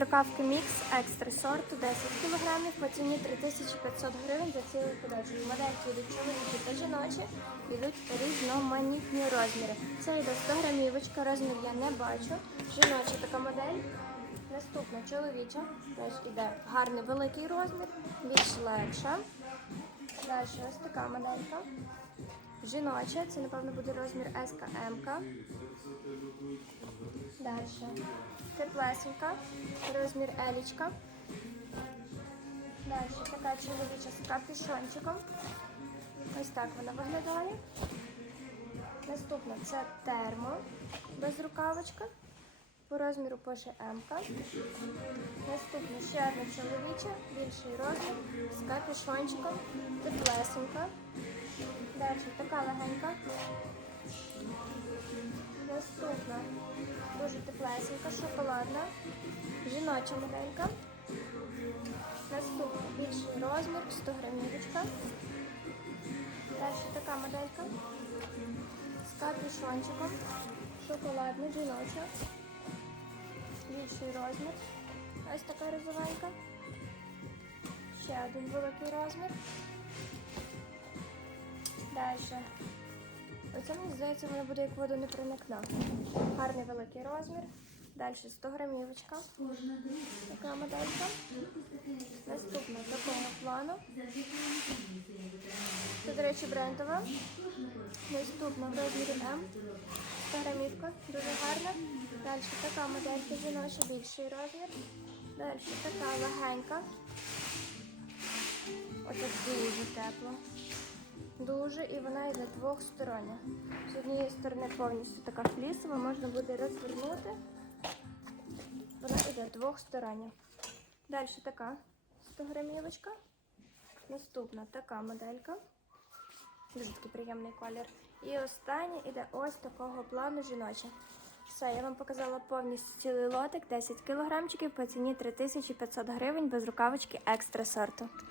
Рукавки мікс екстра сорту 10 кг по ціні 3500 гривень за цілий подачу. Модельки йдуть чоловічі та жіночі, йдуть різноманітні розміри. Це йде 100 грамівочка, розмір я не бачу. Жіноча така модель. Наступна чоловіча. Теж іде гарний великий розмір, більш легша. Далі ось така моделька. Жіноча, це напевно буде розмір СКМ. Далі. Теплесенька, розмір елічка. Далі така чоловіча з капюшончиком. Ось так вона виглядає. Наступна це термо без рукавочка. По розміру пише М. Наступна ще одна чоловіча, більший розмір з капюшончиком, теплесенька. Далі така легенька. Наступна дуже шоколадна, жіноча моделька. Наступна більший розмір, 100 грамівочка. Далі така моделька з капюшончиком, шоколадна, жіноча. Більший розмір. Ось така розовенька. Ще один великий розмір. Далі. Оце мені здається, вона буде як водонепроникна. Гарний великий розмір. Далі 100 грамівочка. Така моделька. Наступна такого плану. Це, до речі, брендова. Наступна в розмірі М. 100 грамівка. Дуже гарна. Далі така моделька жіноча, більший розмір. Далі така легенька. Оце дуже тепло. Дуже і вона йде двохстороння. З однієї сторони повністю така флісова, можна буде розвернути. Вона йде. Далі така 100 грамівочка. Наступна така моделька. Дуже такий приємний колір. І останнє іде ось такого плану жіноча. Все, я вам показала повністю цілий лотик, 10 кілограмчиків по ціні 3500 гривень без рукавочки екстра сорту.